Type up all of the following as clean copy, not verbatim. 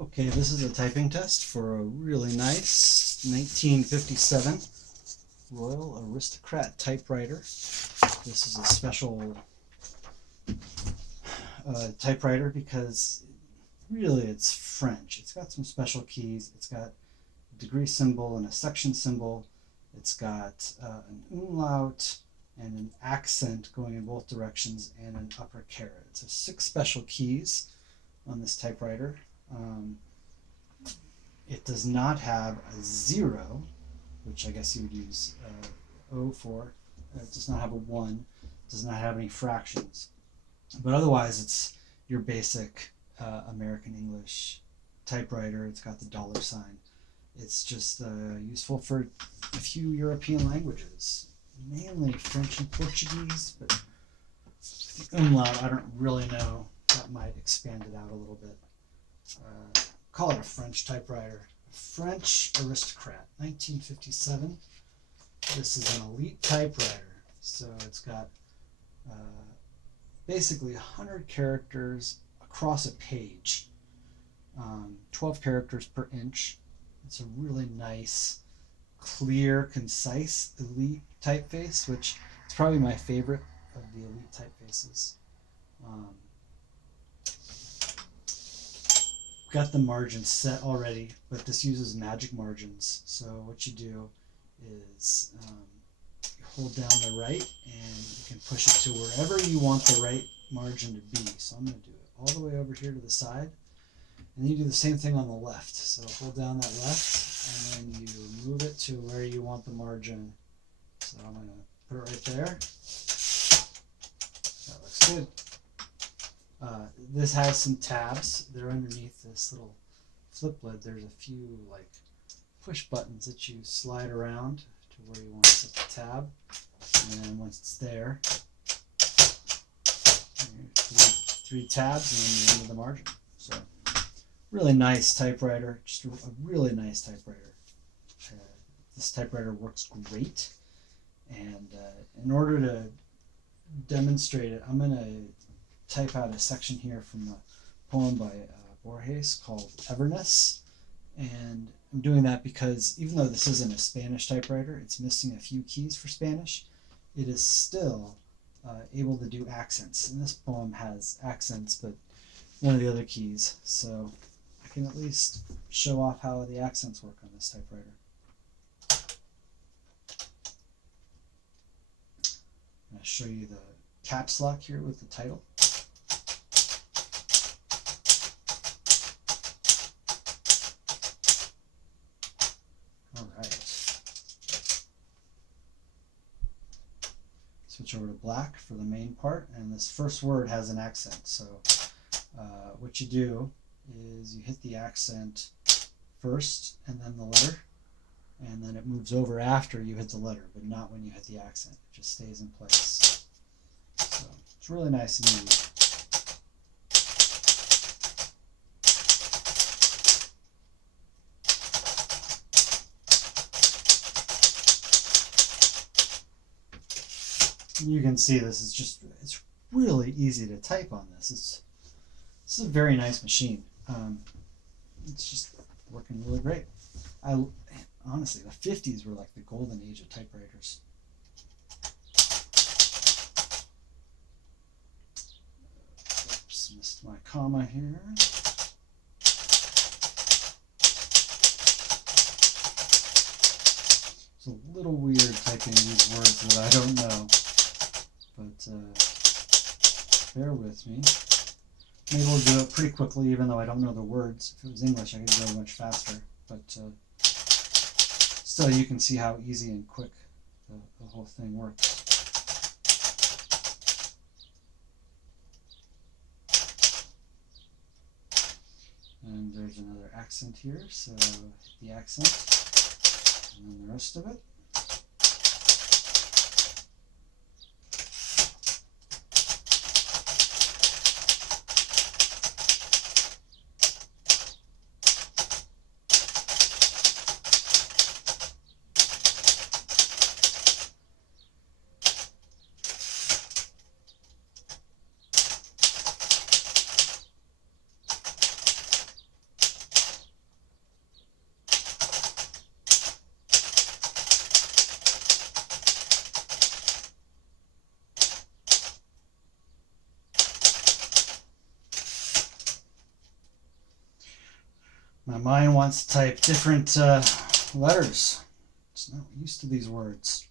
Okay, this is a typing test for a really nice 1957 Royal Aristocrat Typewriter. This is a special typewriter because really it's French. It's got some special keys. It's got a degree symbol and a section symbol. It's got an umlaut and an accent going in both directions and an upper caret. So 6 special keys on this typewriter. It does not have a 0, which I guess you would use O for. It does not have a 1. It does not have any fractions. But otherwise, it's your basic American English typewriter. It's got the $sign. It's just useful for a few European languages, mainly French and Portuguese, but the umlaut, I don't really know. That might expand it out a little bit. Call it a French typewriter. French Aristocrat, 1957. This is an elite typewriter. So it's got basically 100 characters across a page. 12 characters per inch. It's a really nice, clear, concise elite typeface, which is probably my favorite of the elite typefaces. Got the margins set already, but this uses magic margins. So what you do is you hold down the right and you can push it to wherever you want the right margin to be. So I'm going to do it all the way over here to the side. And you do the same thing on the left. So hold down that left and then you move it to where you want the margin. So I'm going to put it right there. That looks good. This has some tabs. They're underneath this little flip lid. There's a few like push buttons that you slide around to where you want to set the tab. And then once it's there, three tabs and then you're into the margin. So really nice typewriter, just a really nice typewriter. This typewriter works great. And in order to demonstrate it, I'm going to type out a section here from a poem by Borges called Everness. And I'm doing that because even though this isn't a Spanish typewriter, it's missing a few keys for Spanish, it is still able to do accents. And this poem has accents, but none of the other keys. So I can at least show off how the accents work on this typewriter. I'm going to show you the caps lock here with the title. Switch over to black for the main part, and this first word has an accent. So what you do is you hit the accent first and then the letter, and then it moves over after you hit the letter, but not when you hit the accent. It just stays in place. So it's really nice and easy. You can see it's really easy to type on this. This is a very nice machine. It's just working really great. Honestly, the 50s were like the golden age of typewriters. Oops, missed my comma here. It's a little weird typing these words that I don't know. But bear with me. Maybe we'll do it pretty quickly, even though I don't know the words. If it was English, I could go much faster. But still, you can see how easy and quick the whole thing works. And there's another accent here, so hit the accent, and then the rest of it. My mind wants to type different letters. It's not used to these words.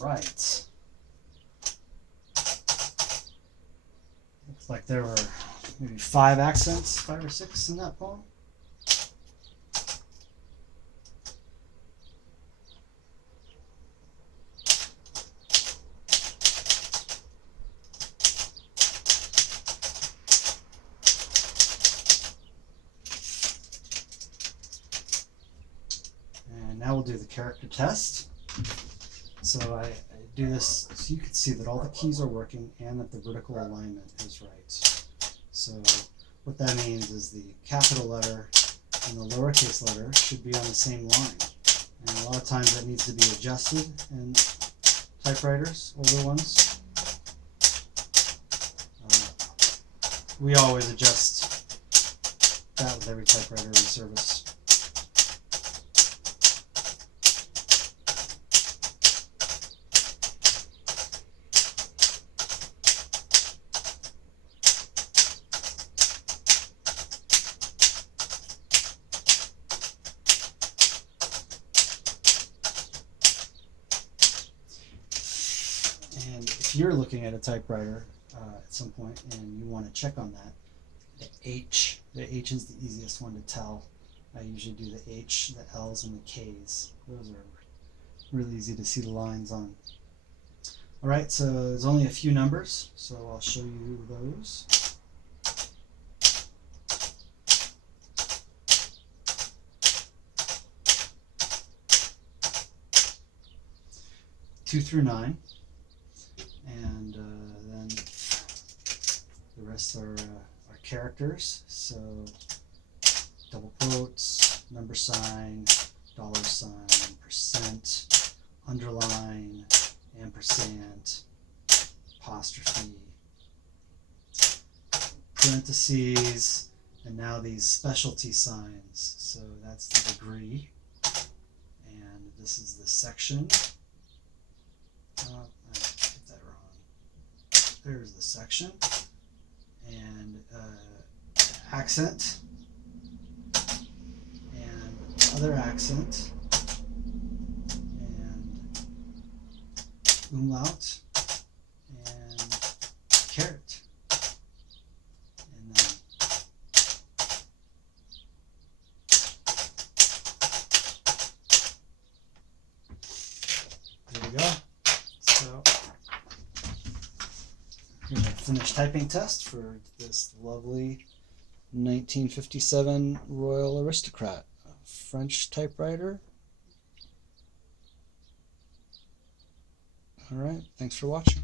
Right. Looks like there were maybe 5 accents, 5 or 6 in that poem. And now we'll do the character test. So I do this so you can see that all the keys are working and that the vertical alignment is right. So what that means is the capital letter and the lowercase letter should be on the same line. And a lot of times that needs to be adjusted in typewriters, older ones. We always adjust that with every typewriter we service. And if you're looking at a typewriter at some point and you want to check on that, the H is the easiest one to tell. I usually do the H, the L's, and the K's. Those are really easy to see the lines on. Alright, so there's only a few numbers, so I'll show you those. Two through 9. And then the rest are characters, so double quotes, number sign, dollar sign, percent, underline, ampersand, apostrophe, parentheses, and now these specialty signs. So that's the degree, and this is the section. I did that wrong. There's the section, and accent, and other accent, and umlaut, and caret, and then there we go. So Here's a finished typing test for this lovely 1957 Royal Aristocrat French typewriter. All right, thanks for watching.